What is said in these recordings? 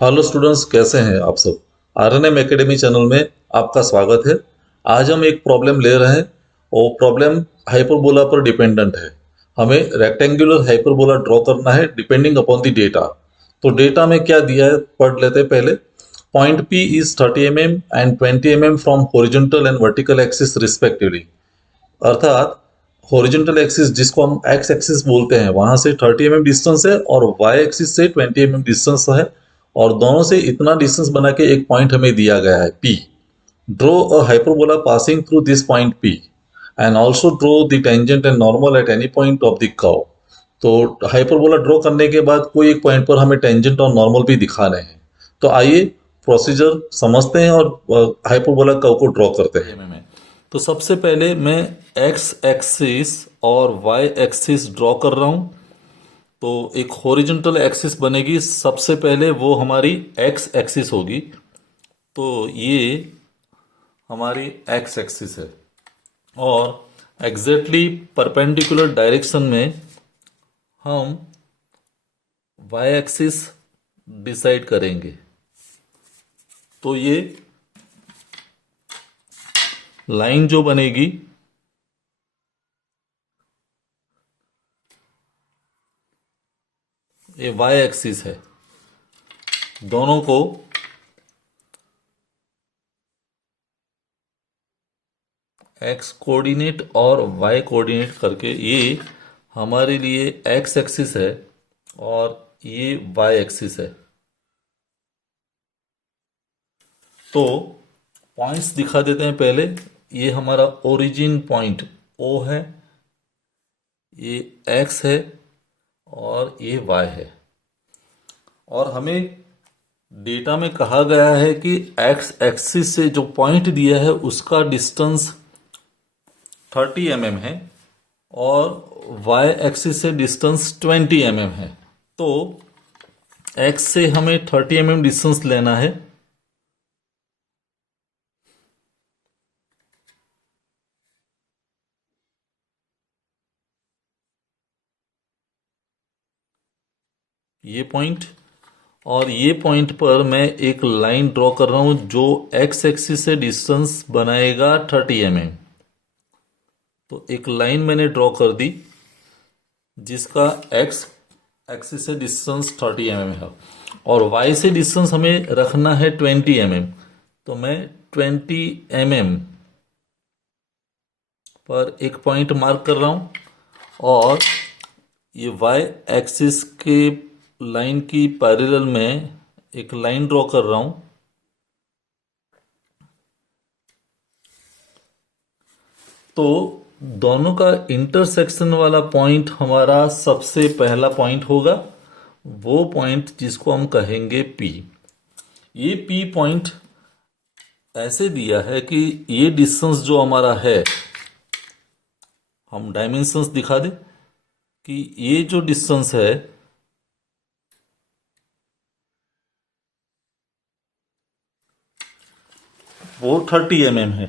Hello students, कैसे हैं आप सब। आरएनएम एकेडमी चैनल में आपका स्वागत है। आज हम एक प्रॉब्लम ले रहे हैं। वो प्रॉब्लम हाइपरबोला पर डिपेंडेंट है। हमें रेक्टेंगुलर हाइपरबोला ड्रॉ करना है डिपेंडिंग अपॉन द डेटा। तो डेटा में क्या दिया है पढ़ लेते हैं पहले। Point P is 30 mm and 20 mm from horizontal and vertical axis respectively. अर्थात हॉरिजॉन्टल एक्सिस जिसको हम एक्स एक्सिस बोलते हैं वहां से 30 mm डिस्टेंस है और वाई एक्सिस से 20 mm डिस्टेंस है। और दोनों से इतना डिस्टेंस बना के एक पॉइंट हमें दिया गया है P. Draw a hyperbola passing through this point P and also draw the tangent and normal at any point of the curve. तो हाइपरबोला ड्रॉ करने के बाद कोई एक पॉइंट पर हमें टेंजेंट और नॉर्मल भी दिखाने हैं। तो आइए प्रोसीजर समझते हैं और हाइपरबोला कर्व को ड्रॉ करते हैं। में तो सबसे पहले मैं एक्स एक्सिस और वाई एक्सिस ड्रॉ कर रहा हूं। तो एक हॉरिजॉन्टल एक्सिस बनेगी, सबसे पहले वो हमारी एक्स एक्सिस होगी। तो ये हमारी एक्स एक्सिस है और एग्जैक्टली परपेंडिकुलर डायरेक्शन में हम वाई एक्सिस डिसाइड करेंगे। तो ये लाइन जो बनेगी ये वाई एक्सिस है। दोनों को एक्स कोऑर्डिनेट और वाई कोऑर्डिनेट करके ये हमारे लिए एक्स एक्सिस है और ये वाई एक्सिस है। तो पॉइंट्स दिखा देते हैं पहले। ये हमारा ओरिजिन पॉइंट ओ है, ये एक्स है और ये वाई है। और हमें डेटा में कहा गया है कि एक्स एक्सिस से जो पॉइंट दिया है उसका डिस्टेंस 30 mm है और वाई एक्सिस से डिस्टेंस 20 mm है। तो एक्स से हमें 30 mm डिस्टेंस लेना है। ये पॉइंट और ये पॉइंट पर मैं एक लाइन ड्रॉ कर रहा हूं जो एक्स एक्सिस से डिस्टेंस बनाएगा 30 mm। तो एक लाइन मैंने ड्रॉ कर दी जिसका एक्स एक्सिस से डिस्टेंस 30 mm है और वाई से डिस्टेंस हमें रखना है 20 mm। तो मैं 20 mm पर एक पॉइंट मार्क कर रहा हूं और ये वाई एक्सिस के लाइन की पैरेलल में एक लाइन ड्रॉ कर रहा हूं। तो दोनों का इंटरसेक्शन वाला पॉइंट हमारा सबसे पहला पॉइंट होगा, वो पॉइंट जिसको हम कहेंगे पी। ये पी पॉइंट ऐसे दिया है कि ये डिस्टेंस जो हमारा है, हम डायमेंशंस दिखा दें कि ये जो डिस्टेंस है वो 30 mm है।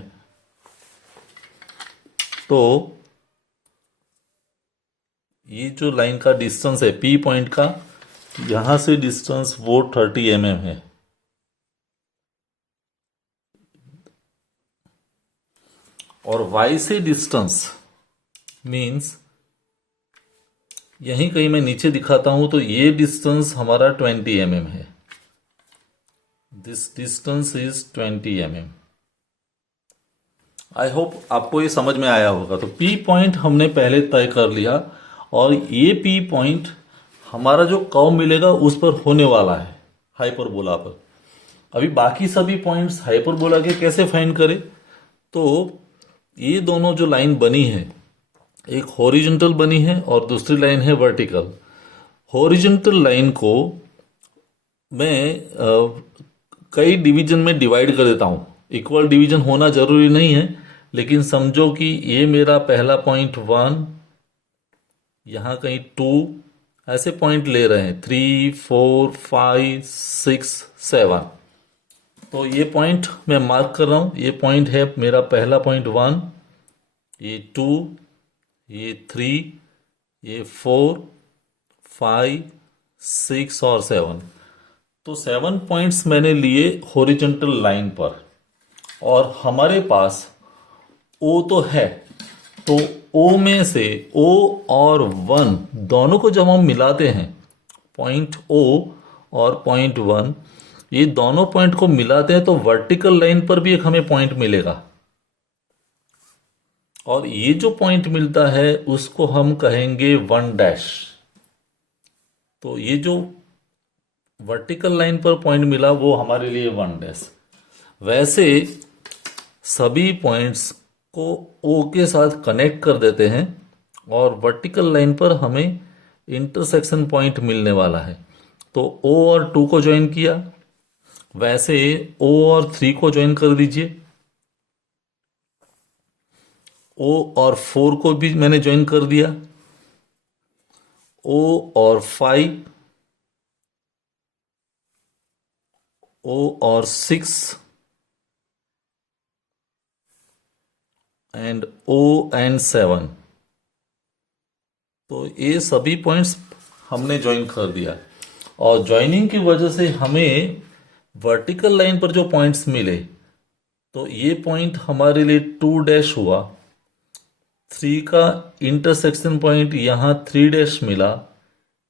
तो ये जो लाइन का डिस्टेंस है पी पॉइंट का, यहां से डिस्टेंस वो 30 mm है। और y से डिस्टेंस मीन्स यहीं कहीं मैं नीचे दिखाता हूं, तो ये डिस्टेंस हमारा 20 mm है। This distance is 20 mm। I hope आपको ये समझ में आया होगा। तो पी पॉइंट हमने पहले तय कर लिया और ये पी पॉइंट हमारा जो कर्व मिलेगा उस पर होने वाला है हाइपरबोला पर। अभी बाकी सभी पॉइंट्स हाइपरबोला के कैसे फाइंड करें। तो ये दोनों जो लाइन बनी है, एक हॉरिजॉन्टल बनी है और दूसरी लाइन है वर्टिकल। हॉरिजॉन्टल लाइन को मैं कई डिवीजन में डिवाइड कर देता हूँ। इक्वल डिवीजन होना जरूरी नहीं है, लेकिन समझो कि ये मेरा पहला पॉइंट 1, यहाँ कहीं 2, ऐसे पॉइंट ले रहे हैं 3, 4, 5, 6, 7। तो ये पॉइंट मैं मार्क कर रहा हूँ। ये पॉइंट है मेरा पहला पॉइंट 1, ये 2, ये 3, ये 4, 5, 6 और 7। तो 7 पॉइंट्स मैंने लिए हॉरिजॉन्टल लाइन पर, और हमारे पास ओ तो है, तो ओ में से ओ और 1 दोनों को जब हम मिलाते हैं, पॉइंट ओ और पॉइंट 1, ये दोनों पॉइंट को मिलाते हैं तो वर्टिकल लाइन पर भी एक हमें पॉइंट मिलेगा, और ये जो पॉइंट मिलता है उसको हम कहेंगे 1 डैश। तो ये जो वर्टिकल लाइन पर पॉइंट मिला वो हमारे लिए 1 डैश। वैसे सभी पॉइंट्स को ओ के साथ कनेक्ट कर देते हैं और वर्टिकल लाइन पर हमें इंटरसेक्शन पॉइंट मिलने वाला है। तो ओ और 2 को ज्वाइन किया, वैसे ओ और 3 को ज्वाइन कर दीजिए, ओ और 4 को भी मैंने ज्वाइन कर दिया, ओ और 5, ओ और 6 एंड ओ एंड 7। तो ये सभी पॉइंट्स हमने ज्वाइन कर दिया, और ज्वाइनिंग की वजह से हमें वर्टिकल लाइन पर जो पॉइंट्स मिले, तो ये पॉइंट हमारे लिए 2 डैश हुआ, 3 का इंटरसेक्शन पॉइंट यहाँ 3 डैश मिला,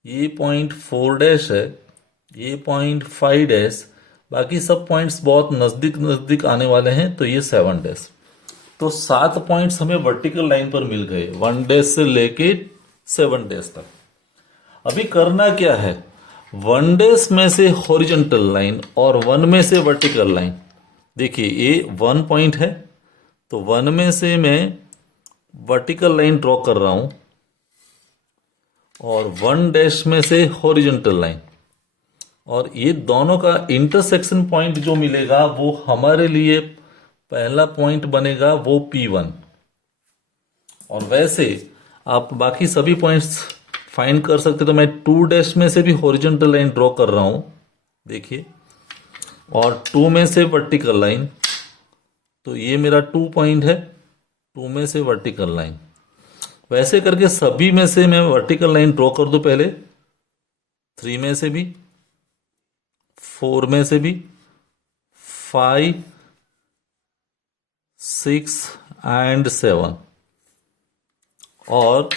ये पॉइंट 4 डैश है, ये पॉइंट 5 डैश, बाकी सब पॉइंट्स बहुत नज़दीक नज़दीक आने वाले हैं, तो ये 7 डैश। तो 7 पॉइंट्स हमें वर्टिकल लाइन पर मिल गए, 1 डैश से लेके 7 डैश तक। अभी करना क्या है, 1 डैश में से हॉरिजॉन्टल लाइन और 1 में से वर्टिकल लाइन। देखिए ये 1 पॉइंट है, तो 1 में से मैं वर्टिकल लाइन ड्रॉ कर रहा हूं, और 1 डैश में से हॉरिजॉन्टल लाइन, और ये दोनों का इंटरसेक्शन पॉइंट जो मिलेगा वो हमारे लिए पहला पॉइंट बनेगा, वो P1। और वैसे आप बाकी सभी पॉइंट्स फाइंड कर सकते, तो मैं 2 डैश में से भी हॉरिजॉन्टल लाइन ड्रॉ कर रहा हूं, देखिए, और 2 में से वर्टिकल लाइन, तो ये मेरा 2 पॉइंट है, 2 में से वर्टिकल लाइन। वैसे करके सभी में से मैं वर्टिकल लाइन ड्रॉ कर दूं, पहले 3 में से भी, 4 में से भी, 5, 6 एंड 7। और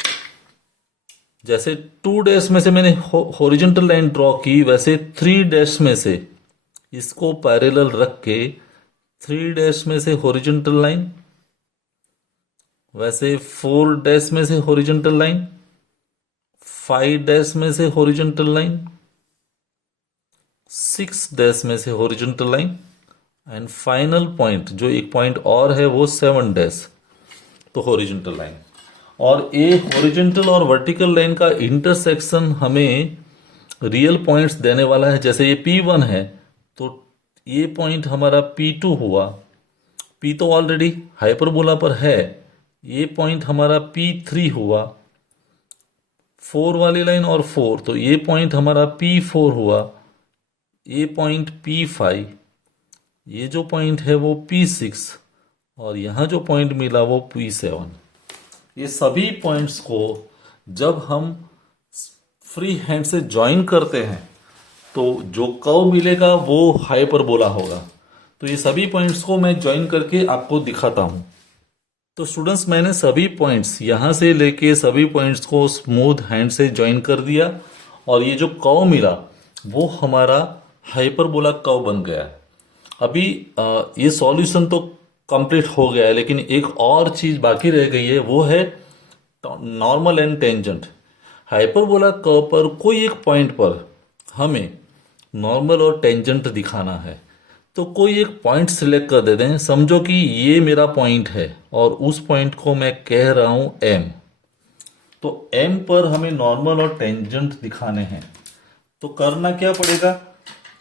जैसे 2 डैश में से मैंने हॉरिजॉन्टल लाइन ड्रॉ की, वैसे 3 डैश में से इसको पैरेलल रख के 3 डैश में से हॉरिजॉन्टल लाइन, वैसे 4 डैश में से हॉरिजॉन्टल लाइन, 5 डैश में से हॉरिजॉन्टल लाइन, 6 डैश में से horizontal line, and final point जो एक पॉइंट और है वो 7 डैश, तो हॉरिजॉन्टल लाइन। और ये हॉरिजॉन्टल और वर्टिकल लाइन का इंटरसेक्शन हमें रियल पॉइंट्स देने वाला है। जैसे ये P1 है, तो ये पॉइंट हमारा P2 हुआ, P तो ऑलरेडी हाइपरबोला पर है, ये पॉइंट हमारा P3 हुआ, 4 वाली लाइन और 4, तो ये पॉइंट हमारा P4 हुआ, ये पॉइंट P5, ये जो पॉइंट है वो P6, और यहाँ जो पॉइंट मिला वो P7। ये सभी पॉइंट्स को जब हम फ्री हैंड से ज्वाइन करते हैं तो जो कर्व मिलेगा वो हाइपरबोला होगा। तो ये सभी पॉइंट्स को मैं ज्वाइन करके आपको दिखाता हूँ। तो स्टूडेंट्स, मैंने सभी पॉइंट्स यहाँ से लेके सभी पॉइंट्स को स्मूथ हैंड से ज्वाइन कर दिया, और ये जो कर्व मिला वो हमारा हाइपरबोला कर्व बन गया है। अभी ये सॉल्यूशन तो कंप्लीट हो गया है, लेकिन एक और चीज बाकी रह गई है, वो है normal and tangent. Hyperbola curve पर कोई एक पॉइंट पर हमें नॉर्मल और टेंजेंट दिखाना है, तो कोई एक पॉइंट सिलेक्ट कर देते हैं। समझो कि ये मेरा पॉइंट है और उस पॉइंट को मैं कह रहा हूं M। तो M पर हमें नॉर्मल और टेंजेंट दिखाने हैं। तो करना क्या पड़ेगा,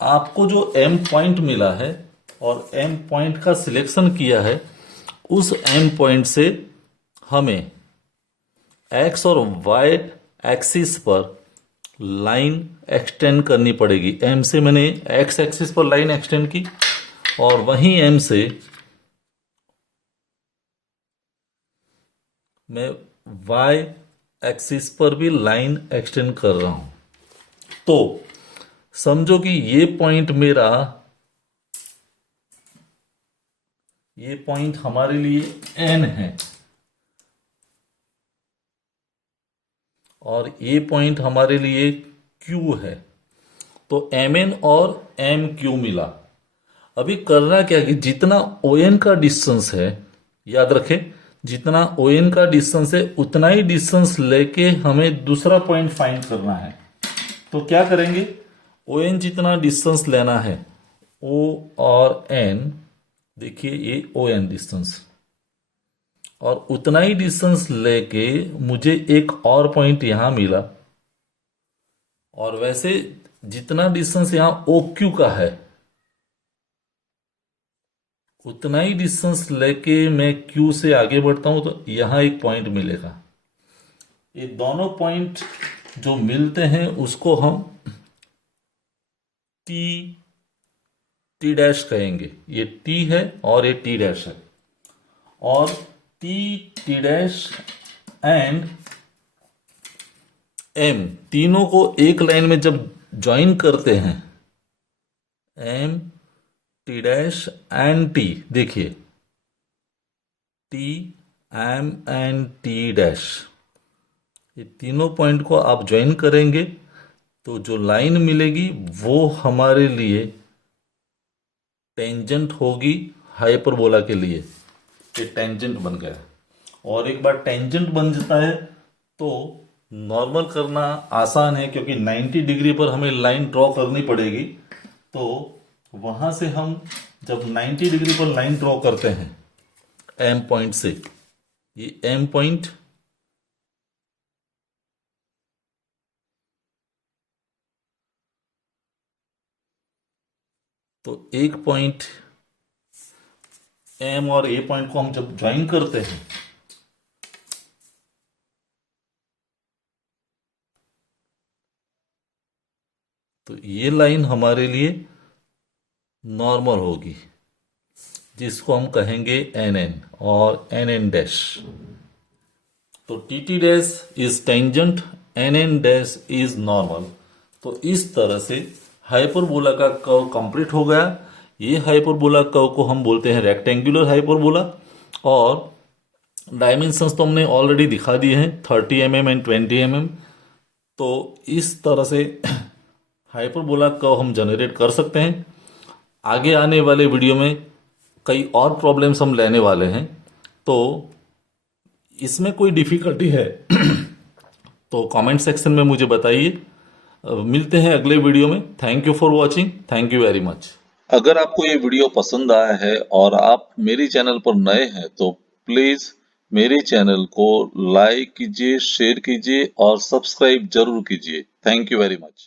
आपको जो M पॉइंट मिला है और M पॉइंट का सिलेक्शन किया है, उस M पॉइंट से हमें X और Y एक्सिस पर लाइन एक्सटेंड करनी पड़ेगी। M से मैंने X एक्सिस पर लाइन एक्सटेंड की, और वहीं M से मैं Y एक्सिस पर भी लाइन एक्सटेंड कर रहा हूं। तो समझो कि ये पॉइंट मेरा, ये पॉइंट हमारे लिए एन है और ये पॉइंट हमारे लिए क्यू है। तो एम एन और एम क्यू मिला। अभी करना क्या कि जितना ओ एन का डिस्टेंस है, याद रखें, जितना ओ एन का डिस्टेंस है उतना ही डिस्टेंस लेके हमें दूसरा पॉइंट फाइंड करना है। तो क्या करेंगे, ओ एन जितना डिस्टेंस लेना है, ओ और एन, देखिए ये ओ एन डिस्टेंस, और उतना ही डिस्टेंस लेके मुझे एक और पॉइंट यहां मिला, और वैसे जितना डिस्टेंस यहां ओ क्यू का है उतना ही डिस्टेंस लेके मैं क्यू से आगे बढ़ता हूं तो यहां एक पॉइंट मिलेगा। ये दोनों पॉइंट जो मिलते हैं उसको हम टी टी डैश कहेंगे। ये टी है और ये टी डैश है, और T T dash and M तीनों को एक लाइन में जब ज्वाइन करते हैं, M T dash and T, देखिए T M and T dash, ये तीनों पॉइंट को आप ज्वाइन करेंगे तो जो लाइन मिलेगी वो हमारे लिए टेंजेंट होगी हाइपरबोला के लिए। ये टेंजेंट बन गया, और एक बार टेंजेंट बन जाता है तो नॉर्मल करना आसान है, क्योंकि 90 डिग्री पर हमें लाइन ड्रॉ करनी पड़ेगी। तो वहां से हम जब 90 डिग्री पर लाइन ड्रॉ करते हैं एम पॉइंट से, ये एम पॉइंट तो एक पॉइंट एम और ए पॉइंट को हम जब ज्वाइन करते हैं तो ये लाइन हमारे लिए नॉर्मल होगी, जिसको हम कहेंगे एन एन और एन एन डैश। तो T T dash is tangent, N N dash is normal. तो इस तरह से हाइपरबोला का कर्व कंप्लीट हो गया। ये हाइपरबोला कर्व को हम बोलते हैं रेक्टेंगुलर हाइपरबोला, और डायमेंशंस तो हमने ऑलरेडी दिखा दिए हैं, 30 mm एंड 20 mm। तो इस तरह से हाइपरबोला कर्व हम जनरेट कर सकते हैं। आगे आने वाले वीडियो में कई और प्रॉब्लम्स हम लेने वाले हैं, तो इसमें कोई डिफिकल्टी है तो कमेंट सेक्शन में मुझे बताइए। मिलते हैं अगले वीडियो में। Thank you for watching, thank you very much. अगर आपको ये वीडियो पसंद आया है और आप मेरे चैनल पर नए हैं तो प्लीज मेरे चैनल को लाइक कीजिए, शेयर कीजिए और सब्सक्राइब जरूर कीजिए। Thank you very much.